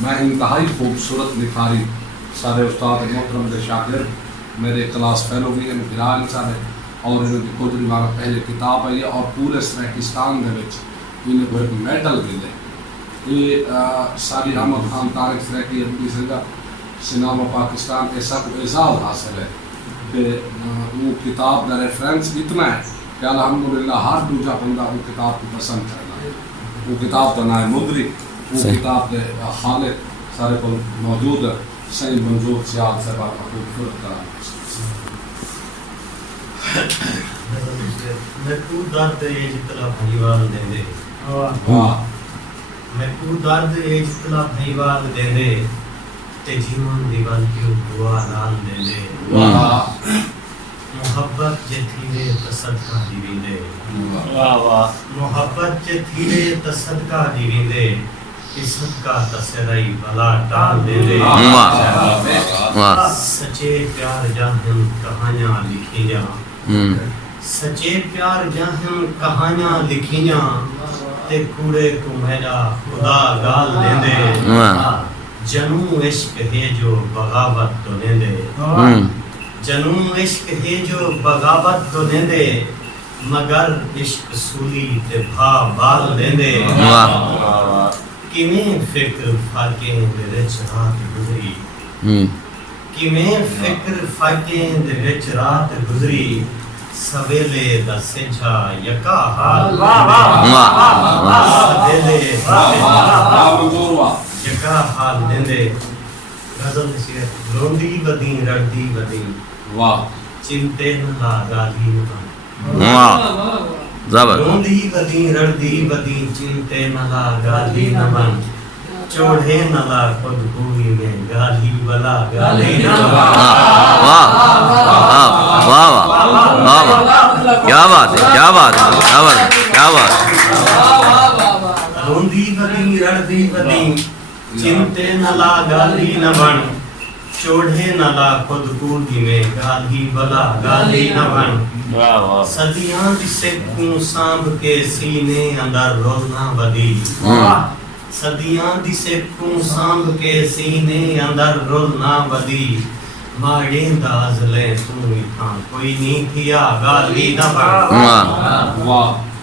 میں انتہائی خوبصورت لکھاری سارے استاد محترم دے شاگرد میرے کلاس فیلو بھی ہیں گران سارے اور انہوں کی کچھ دیوارہ پہلے کتاب آئی ہے اور پورے سریکستان دے وچ انہیں کو ایک میڈل بھی دے یہ ساری احمد خان طارق سریکی ادبی سنگا سینما پاکستان ایسا کو اعزاز حاصل ہے کہ وہ کتاب کا ریفرنس اتنا ہے کہ الحمدللہ ہر دوجا بندہ وہ کتاب کو پسند کرنا ہے. وہ کتاب کا نام ہے مدری، وہ کتاب کے خالق سارے کو موجود ہے سید منظور سیال صاحب کا خوبصورت کلام. محفوظ درد اجتلا بھائیوال دیں دے محفوظ درد اجتلا بھائیوال دیں دے تے جیون دیوال کیوں دعا نال دیں دے محبت جے تھیلے تصدقہ دیویں دے محبت جے تھیلے تصدقہ دیویں دے صدقہ تسرائی بلا ٹال دے دے سچے پیار جاہم کہانیاں لکھی جا سچے پیار جاہم کہانیاں لکھی جا تے کوڑے کو میرا خدا گال دے دے جنوں عشق ہے جو بغاوت تو دے دے جنوں عشق ہے جو بغاوت تو دے دے مگر عشق سولی تے بھا بال دے دے کیویں فکر فاقے دے وچ رات گزری کیویں فکر فاقے دے وچ رات گزری سویلے دا سجھا یکا حال سویلے یکا حال دیندے غزل نصیحت روندی ودی رڑدی ودی چنتے نہ لاگا لی روندی ودی رڑدی ودی چنتے نہ لاگا لی نمن چوڑے نہ لا خود کوئی میں گالی والا گالی نمن کیا بات ہے کیا بات ہے کیا بات ہے کیا بات ہے روندی ودی رڑدی ودی چنتے نہ لا گالی نہ بن چوڑے نہ لا خود کوڑی میں گالی والا گالی نہ بن صدیاں دی سکوں سانب کے سینے اندر رولنا ودی صدیاں دی سکوں سانب کے سینے اندر رولنا ودی ماڑے داز لے تو اتھاں کوئی نہیں تھیا گالی نہ بن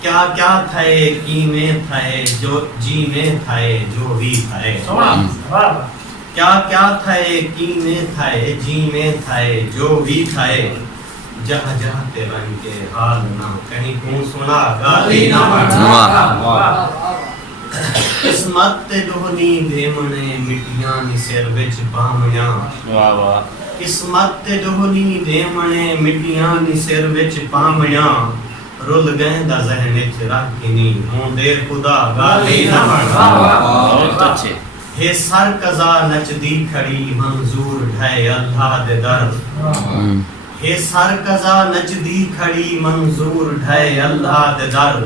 کیا کیا تھائے کی میں تھائے جو جی میں تھائے جو بھی تھائے کیا کیا تھائے کی میں تھائے جی میں تھائے جو بھی تھائے جہاں جہاں تے رنگ کے حال نہ کہیں کون سنا گالی نہ بڑھا قسمت تے دہنی دیمنے مٹیاں نی سر وچ بامیاں قسمت تے دہنی دیمنے مٹیاں نی سر وچ پامیاں رول گئے دا ذہن وچ رکھنی ہوں دے خدا گالی نہ بڑھا بہت اچھے ہے سر قضا نچدی کھڑی منظور ڈھائے اللہ دے در ہے سر قضا نچدی کھڑی منظور ڈھائے اللہ دے در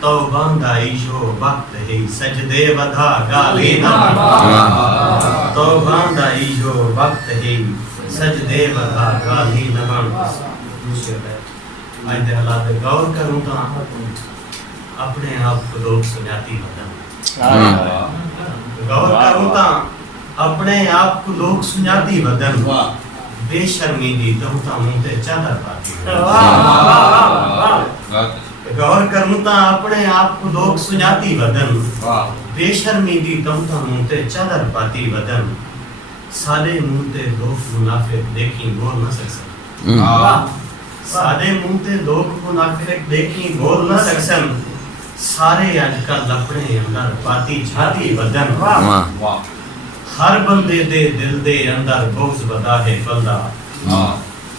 توبہ دا ایشو وقت ہے سجدے ودھا گالی نہ بڑھا توبہ دا ایشو وقت ہے سجدے ودھا گالی نہ بڑھا آج دے حالات غور کروں تا اپنے آپ کو لوگ سنجاتی بدن غور کروں تا اپنے آپ کو لوگ سنجاتی بدن بے شرمی دی تم تا منتے چادر پاتی غور کروں تا اپنے آپ کو لوگ سنجاتی بدن بے شرمی دی تم تا منتے چادر پاتی بدن سالے منتے لوگ منافق دیکھیں بول نہ سکسن سادے منتے لوگ منافق دیکھیں بول نہ سکسن سارے آج کل اپنے اندر پاتی چھاتی بدن ہر بندے دے دل دے اندر بغض بدا ہے پلدا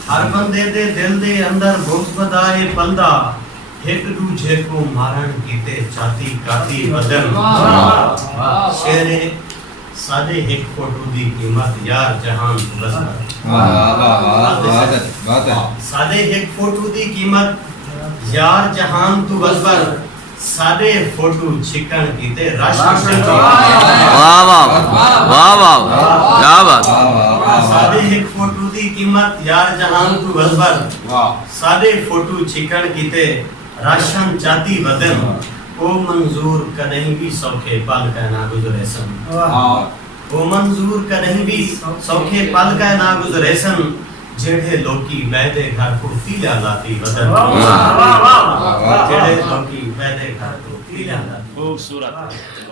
ہر بندے دے دل دے اندر بغض بدا ہے پلدا ایک دوجھے کو مارن کیتے چاتی کاتی بدن شیرے سادے ایک فوٹو دی قیمت یار جہان سادے ایک فوٹو دی قیمت یار جہان تو بزبر سادے فوٹو چھکن کیتے راشن واہ واہ واہ واہ کیا بات سادے ایک فوٹو دی قیمت یار جہان تو بزبر سادے فوٹو چھکن کیتے راشن چاتی بدن کو منظور کدہیں بھی سوکھے پال کہنا گزرے سن وہ منظور کریں بھی سوکھے پل کا نہ گزرے سن جڑے لوکی ویدے گھر کو تیلا لاتی بدن جڑے لوکی ویدے گھر کو تیلا لاتی. خوبصورت.